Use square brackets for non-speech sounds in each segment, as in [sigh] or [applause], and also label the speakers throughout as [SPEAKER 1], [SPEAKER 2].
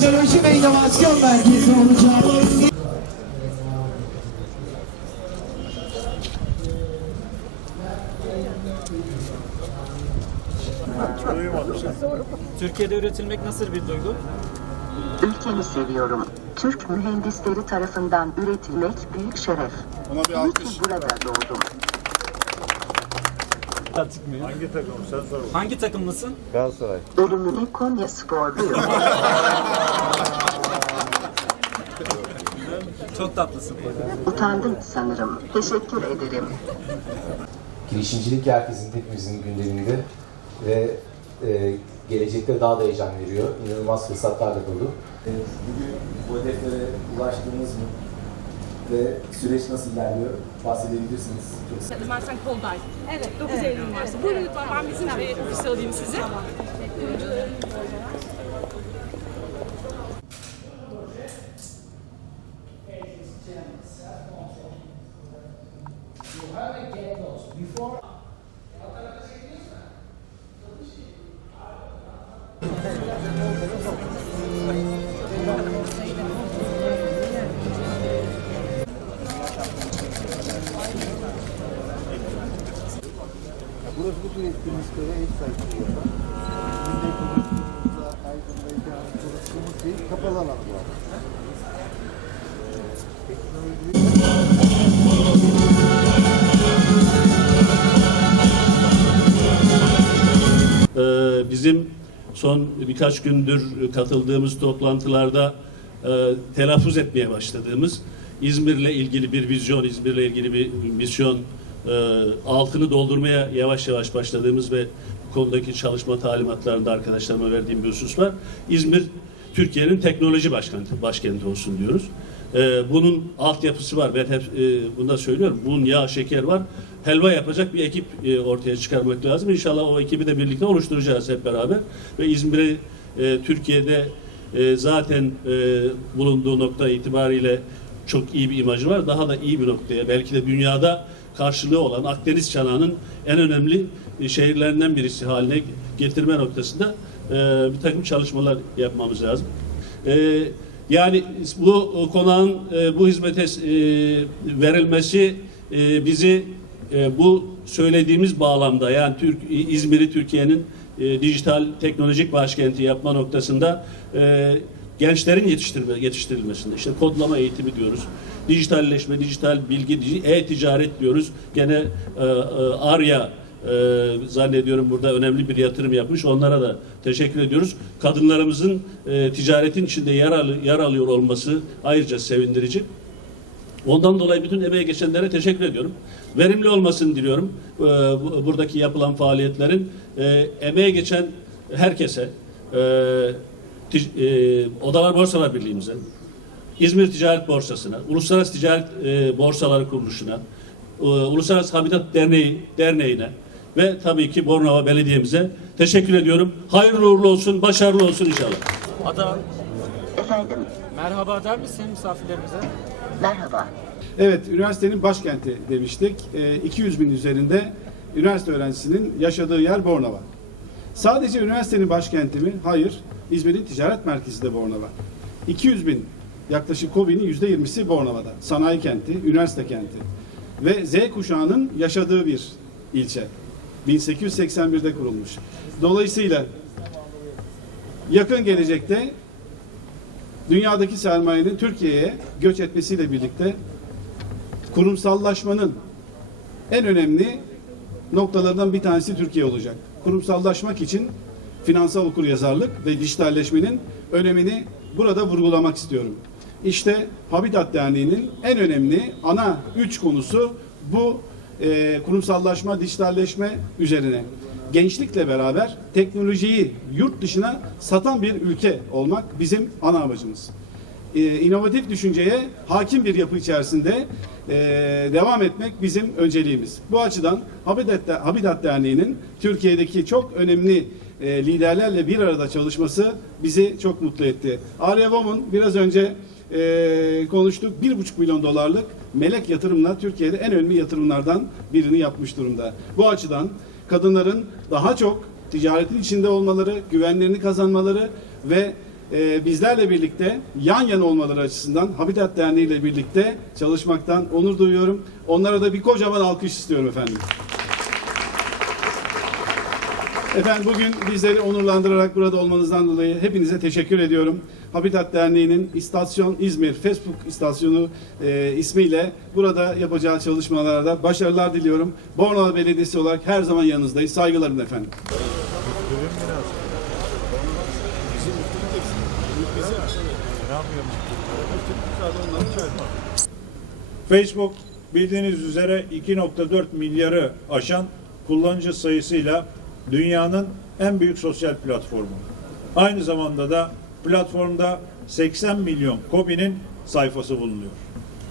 [SPEAKER 1] Teknoloji ve İnovasyon Merkezi olacak.
[SPEAKER 2] Türkiye'de üretilmek nasıl bir duygu?
[SPEAKER 3] Ülkemi seviyorum. Türk mühendisleri tarafından üretilmek büyük şeref.
[SPEAKER 4] Ona bir alkış.
[SPEAKER 3] burada doğdum.
[SPEAKER 4] Hangi takım? Sen sor.
[SPEAKER 2] Hangi takımlısın?
[SPEAKER 4] Galatasaray.
[SPEAKER 3] Ölümüne Konya sporluyum. [laughs]
[SPEAKER 2] Çok tatlısın.
[SPEAKER 3] Utandım sanırım. Teşekkür ederim.
[SPEAKER 5] girişimcilik herkesin hepimizin gündeminde ve e, gelecekte daha da heyecan veriyor. İnanılmaz fırsatlarla dolu. Bugün bu hedeflere ulaştığınız mı? Ve süreç nasıl ilerliyor? Bahsedebilirsiniz. Çok
[SPEAKER 6] Ben sen koldayım. Evet. 9 Eylül Üniversitesi. Buyurun lütfen ben bizim e, ofise alayım sizi.
[SPEAKER 7] Burası
[SPEAKER 8] Ee, bizim son birkaç gündür katıldığımız toplantılarda e, telaffuz etmeye başladığımız İzmir'le ilgili bir vizyon, İzmir'le ilgili bir misyon e, altını doldurmaya yavaş yavaş başladığımız ve bu konudaki çalışma talimatlarında arkadaşlarıma verdiğim bir husus var. İzmir Türkiye'nin teknoloji başkenti, başkenti olsun diyoruz. Ee, bunun altyapısı var. Ben hep e, bunu da söylüyorum. Bunun yağ, şeker var. Helva yapacak bir ekip e, ortaya çıkarmak lazım. İnşallah o ekibi de birlikte oluşturacağız hep beraber. Ve İzmir'e e, Türkiye'de e, zaten e, bulunduğu nokta itibariyle çok iyi bir imajı var. Daha da iyi bir noktaya belki de dünyada karşılığı olan Akdeniz çanağının en önemli e, şehirlerinden birisi haline getirme noktasında e, bir takım çalışmalar yapmamız lazım. E, yani bu konağın e, bu hizmete e, verilmesi e, bizi e, bu söylediğimiz bağlamda yani Türk İzmir'i Türkiye'nin e, dijital teknolojik başkenti yapma noktasında e, gençlerin yetiştirme, yetiştirilmesinde işte kodlama eğitimi diyoruz. Dijitalleşme, dijital bilgi, e-ticaret diyoruz. Gene e, e, Arya e, zannediyorum burada önemli bir yatırım yapmış. Onlara da teşekkür ediyoruz. Kadınlarımızın e, ticaretin içinde yer, al- yer alıyor olması ayrıca sevindirici. Ondan dolayı bütün emeğe geçenlere teşekkür ediyorum. Verimli olmasını diliyorum. Bu- buradaki yapılan faaliyetlerin e, emeğe geçen herkese, e, e, Odalar Borsalar Birliği'mize, İzmir Ticaret Borsası'na, Uluslararası Ticaret e, Borsaları Kuruluşu'na, e, Uluslararası Habitat Derneği Derneği'ne ve tabii ki Bornova Belediye'mize teşekkür ediyorum. Hayırlı uğurlu olsun, başarılı olsun inşallah.
[SPEAKER 2] Ada,
[SPEAKER 3] Efendim,
[SPEAKER 2] merhaba der misin misafirlerimize?
[SPEAKER 3] merhaba.
[SPEAKER 7] Evet, üniversitenin başkenti demiştik. Ee, 200 bin üzerinde üniversite öğrencisinin yaşadığı yer Bornova. Sadece üniversitenin başkenti mi? Hayır. İzmir'in ticaret merkezi de Bornova. 200 bin yaklaşık COBİ'nin %20'si Bornova'da. Sanayi kenti, üniversite kenti. Ve Z kuşağının yaşadığı bir ilçe. 1881'de kurulmuş. Dolayısıyla yakın gelecekte dünyadaki sermayenin Türkiye'ye göç etmesiyle birlikte kurumsallaşmanın en önemli noktalarından bir tanesi Türkiye olacak. Kurumsallaşmak için finansal okuryazarlık ve dijitalleşmenin önemini burada vurgulamak istiyorum. İşte Habitat Derneği'nin en önemli ana üç konusu bu e, kurumsallaşma, dijitalleşme üzerine. Gençlikle beraber teknolojiyi yurt dışına satan bir ülke olmak bizim ana amacımız e, inovatif düşünceye hakim bir yapı içerisinde e, devam etmek bizim önceliğimiz. Bu açıdan Habitat, Habitat Derneği'nin Türkiye'deki çok önemli e, liderlerle bir arada çalışması bizi çok mutlu etti. Arya Women biraz önce e, konuştuk. 1,5 milyon dolarlık melek yatırımla Türkiye'de en önemli yatırımlardan birini yapmış durumda. Bu açıdan kadınların daha çok ticaretin içinde olmaları, güvenlerini kazanmaları ve
[SPEAKER 9] e, bizlerle birlikte yan yana olmaları açısından Habitat Derneği ile birlikte çalışmaktan onur duyuyorum. Onlara da bir kocaman alkış istiyorum efendim. Efendim bugün bizleri onurlandırarak burada olmanızdan dolayı hepinize teşekkür ediyorum. Habitat Derneği'nin İstasyon İzmir Facebook istasyonu e, ismiyle burada yapacağı çalışmalarda başarılar diliyorum. Bornova Belediyesi olarak her zaman yanınızdayız. Saygılarım efendim.
[SPEAKER 4] Facebook bildiğiniz üzere 2.4 milyarı aşan kullanıcı sayısıyla dünyanın en büyük sosyal platformu. Aynı zamanda da platformda 80 milyon KOBİ'nin sayfası bulunuyor.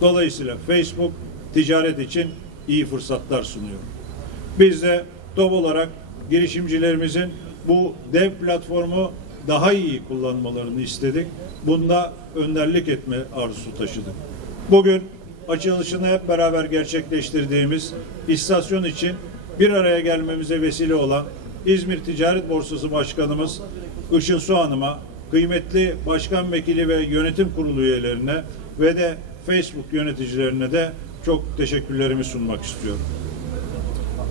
[SPEAKER 4] Dolayısıyla Facebook ticaret için iyi fırsatlar sunuyor. Biz de TOB olarak girişimcilerimizin bu dev platformu daha iyi kullanmalarını istedik. Bunda önderlik etme arzusu taşıdık. Bugün açılışını hep beraber gerçekleştirdiğimiz istasyon için bir araya gelmemize vesile olan İzmir Ticaret Borsası Başkanımız Işıl Su Hanım'a, kıymetli başkan vekili ve yönetim kurulu üyelerine ve de Facebook yöneticilerine de çok teşekkürlerimi sunmak istiyorum.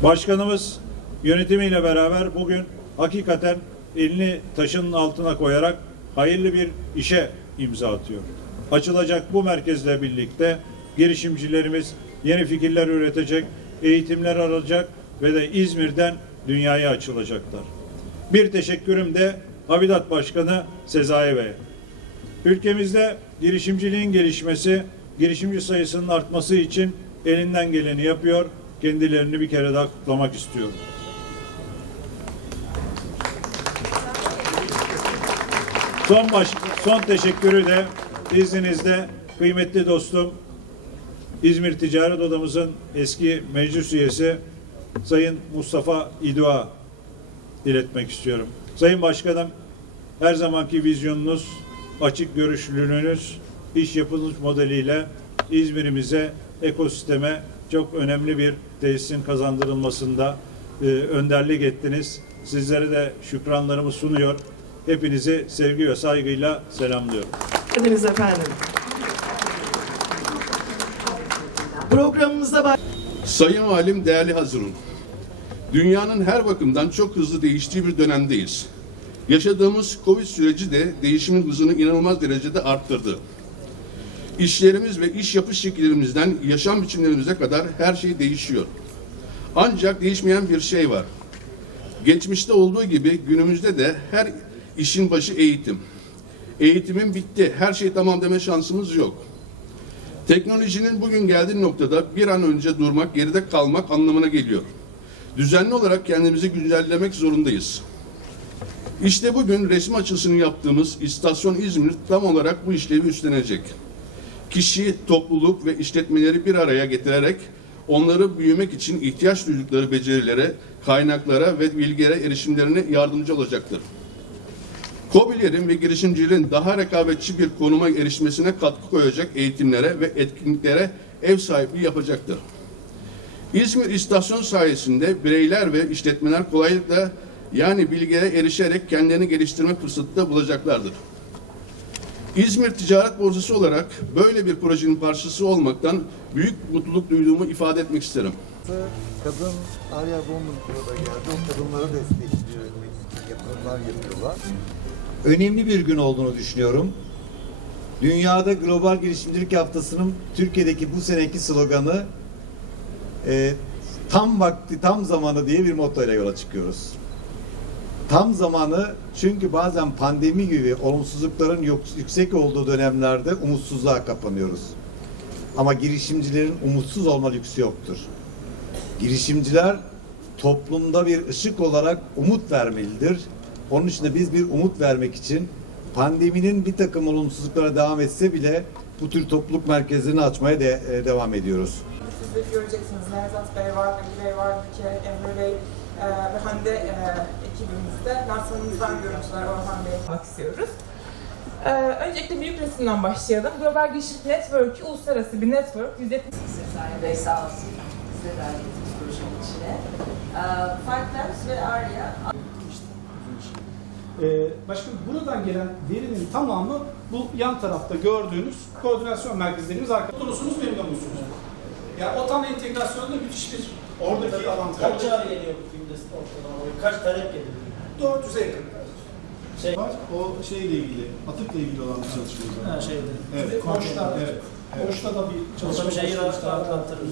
[SPEAKER 4] Başkanımız yönetimiyle beraber bugün hakikaten elini taşın altına koyarak hayırlı bir işe imza atıyor. Açılacak bu merkezle birlikte girişimcilerimiz yeni fikirler üretecek, eğitimler alacak ve de İzmir'den dünyaya açılacaklar. Bir teşekkürüm de Habitat Başkanı Sezai Bey'e. Ülkemizde girişimciliğin gelişmesi, girişimci sayısının artması için elinden geleni yapıyor. Kendilerini bir kere daha kutlamak istiyorum. Son baş, son teşekkürü de izninizle kıymetli dostum İzmir Ticaret Odamızın eski meclis üyesi Sayın Mustafa İdua iletmek istiyorum. Sayın Başkanım, her zamanki vizyonunuz, açık görüşlülüğünüz, iş yapılış modeliyle İzmir'imize, ekosisteme çok önemli bir tesisin kazandırılmasında e, önderlik ettiniz. Sizlere de şükranlarımı sunuyor. Hepinizi sevgi ve saygıyla selamlıyorum.
[SPEAKER 1] geldiniz efendim. Programımıza baş...
[SPEAKER 10] Sayın Valim, değerli hazırın. Dünyanın her bakımdan çok hızlı değiştiği bir dönemdeyiz. Yaşadığımız Covid süreci de değişimin hızını inanılmaz derecede arttırdı. İşlerimiz ve iş yapış şekillerimizden yaşam biçimlerimize kadar her şey değişiyor. Ancak değişmeyen bir şey var. Geçmişte olduğu gibi günümüzde de her işin başı eğitim. Eğitimin bitti, her şey tamam deme şansımız yok. Teknolojinin bugün geldiği noktada bir an önce durmak, geride kalmak anlamına geliyor. Düzenli olarak kendimizi güncellemek zorundayız. İşte bugün resim açısını yaptığımız İstasyon İzmir tam olarak bu işlevi üstlenecek. Kişi, topluluk ve işletmeleri bir araya getirerek onları büyümek için ihtiyaç duydukları becerilere, kaynaklara ve bilgilere erişimlerine yardımcı olacaktır. KOBİ'lerin ve girişimcilerin daha rekabetçi bir konuma erişmesine katkı koyacak eğitimlere ve etkinliklere ev sahipliği yapacaktır. İzmir İstasyon sayesinde bireyler ve işletmeler kolaylıkla yani bilgiye erişerek kendilerini geliştirme fırsatı da bulacaklardır. İzmir Ticaret Borsası olarak böyle bir projenin parçası olmaktan büyük mutluluk duyduğumu ifade etmek isterim.
[SPEAKER 11] Kadın Arya burada geldi. O kadınları destekliyor. Yatırımlar yapıyorlar. Önemli bir gün olduğunu düşünüyorum. Dünyada Global Girişimcilik Haftası'nın Türkiye'deki bu seneki sloganı e, tam vakti tam zamanı diye bir motto ile yola çıkıyoruz. Tam zamanı çünkü bazen pandemi gibi olumsuzlukların yüksek olduğu dönemlerde umutsuzluğa kapanıyoruz. Ama girişimcilerin umutsuz olma lüksü yoktur. Girişimciler toplumda bir ışık olarak umut vermelidir. Onun için de biz bir umut vermek için pandeminin bir takım olumsuzluklara devam etse bile bu tür topluluk merkezlerini açmaya de, e, devam ediyoruz.
[SPEAKER 12] Siz de göreceksiniz. Nevzat Bey var, Ali Bey var, Büke, Emre Bey e, ve Hande e, ekibimizde lansmanımızdan görüntüler Orhan Bey'e yapmak istiyoruz. E, öncelikle büyük resimden başlayalım. Global Girişim Network, uluslararası bir network. 170
[SPEAKER 13] Sezai Bey sağ olsun dahil ettiniz projenin içine. Labs ve Arya
[SPEAKER 9] Ee, başkanım buradan gelen verinin tamamı bu yan tarafta gördüğünüz koordinasyon merkezlerimiz arkadaşlar. Musunuz memnun musunuz? Ya o tam entegrasyonda müthiş bir oradaki avantaj.
[SPEAKER 2] Kaç çağrı geliyor bu filmde ortalama? Kaç talep geliyor?
[SPEAKER 9] 400'e yakın.
[SPEAKER 2] Şey-
[SPEAKER 9] var. O şeyle ilgili, atıkla ilgili olan bir çalışmamız var.
[SPEAKER 2] Ha şeyde.
[SPEAKER 9] Evet, Koç'ta, evet. Koç'ta da bir çalışma
[SPEAKER 2] Çalışma şeyi rahatlatırır.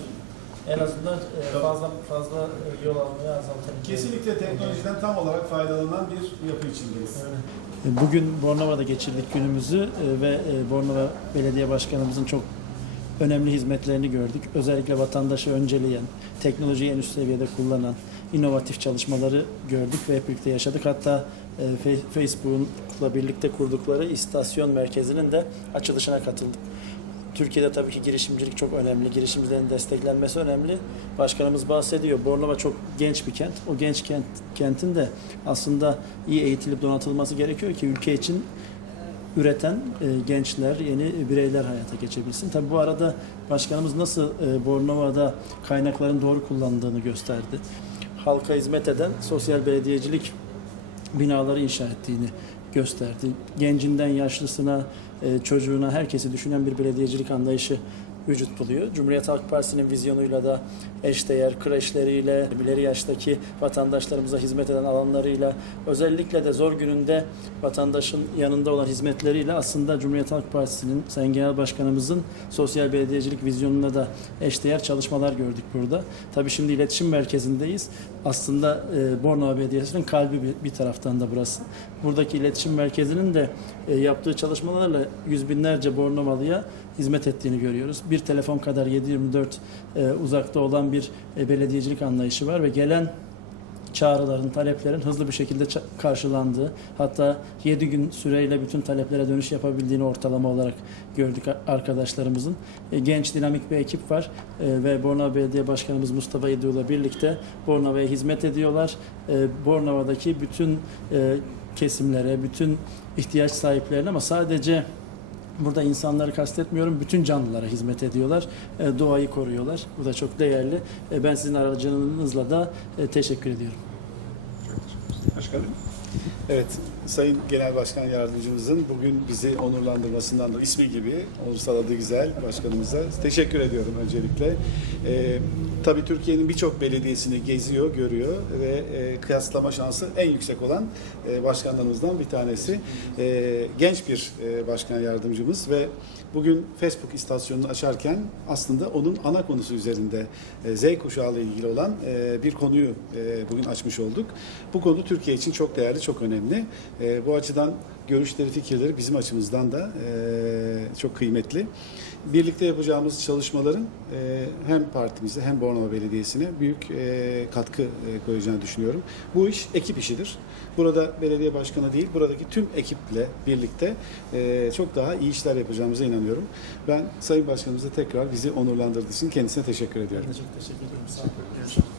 [SPEAKER 2] En azından e, fazla fazla e, yol almayı azaltabilir.
[SPEAKER 9] Kesinlikle teknolojiden tam olarak faydalanan bir yapı içindeyiz.
[SPEAKER 14] Bugün Bornova'da geçirdik günümüzü e, ve e, Bornova Belediye Başkanımızın çok önemli hizmetlerini gördük. Özellikle vatandaşı önceleyen, teknolojiyi en üst seviyede kullanan, inovatif çalışmaları gördük ve hep birlikte yaşadık. Hatta e, Facebook'la birlikte kurdukları istasyon merkezinin de açılışına katıldık. Türkiye'de tabii ki girişimcilik çok önemli. Girişimcilerin desteklenmesi önemli. Başkanımız bahsediyor. Bornova çok genç bir kent. O genç kent, kentin de aslında iyi eğitilip donatılması gerekiyor ki ülke için üreten e, gençler, yeni bireyler hayata geçebilsin. Tabii bu arada başkanımız nasıl e, Bornova'da kaynakların doğru kullandığını gösterdi. Halka hizmet eden sosyal belediyecilik binaları inşa ettiğini gösterdi. Gencinden yaşlısına, e, çocuğuna herkesi düşünen bir belediyecilik anlayışı vücut buluyor. Cumhuriyet Halk Partisi'nin vizyonuyla da eşdeğer kreşleriyle, ileri yaştaki vatandaşlarımıza hizmet eden alanlarıyla, özellikle de zor gününde vatandaşın yanında olan hizmetleriyle aslında Cumhuriyet Halk Partisi'nin, Sayın Genel Başkanımızın sosyal belediyecilik vizyonuna da eşdeğer çalışmalar gördük burada. Tabii şimdi iletişim merkezindeyiz. Aslında e, Bornova Belediyesi'nin kalbi bir, bir taraftan da burası. Buradaki iletişim merkezinin de e, yaptığı çalışmalarla yüz binlerce Bornovalı'ya hizmet ettiğini görüyoruz. Bir telefon kadar 7-24 e, uzakta olan bir e, belediyecilik anlayışı var ve gelen çağrıların, taleplerin hızlı bir şekilde karşılandığı, hatta 7 gün süreyle bütün taleplere dönüş yapabildiğini ortalama olarak gördük arkadaşlarımızın. E, Genç, dinamik bir ekip var E, ve Bornova Belediye Başkanımız Mustafa İdio'la birlikte Bornova'ya hizmet ediyorlar. E, Bornova'daki bütün e, kesimlere, bütün ihtiyaç sahiplerine ama sadece Burada insanları kastetmiyorum, bütün canlılara hizmet ediyorlar, e, doğayı koruyorlar. Bu da çok değerli. E, Ben sizin aracınızla da e, teşekkür ediyorum.
[SPEAKER 9] Başkanım. Evet, Sayın Genel Başkan Yardımcımızın bugün bizi onurlandırmasından da ismi gibi ulusal adı güzel başkanımıza teşekkür ediyorum öncelikle. Ee, tabii Türkiye'nin birçok belediyesini geziyor, görüyor ve e, kıyaslama şansı en yüksek olan e, başkanlarımızdan bir tanesi. E, genç bir e, başkan yardımcımız ve bugün Facebook istasyonunu açarken aslında onun ana konusu üzerinde e, Z kuşağı ile ilgili olan e, bir konuyu e, bugün açmış olduk. Bu konu Türkiye için çok değerli, çok önemli. E, bu açıdan görüşleri, fikirleri bizim açımızdan da e, çok kıymetli. Birlikte yapacağımız çalışmaların e, hem partimize hem Bornova Belediyesi'ne büyük e, katkı e, koyacağını düşünüyorum. Bu iş ekip işidir. Burada belediye başkanı değil, buradaki tüm ekiple birlikte e, çok daha iyi işler yapacağımıza inanıyorum. Ben Sayın Başkanımıza tekrar bizi onurlandırdığı için kendisine teşekkür ediyorum.
[SPEAKER 14] Ben çok teşekkür ederim. Sağ olun.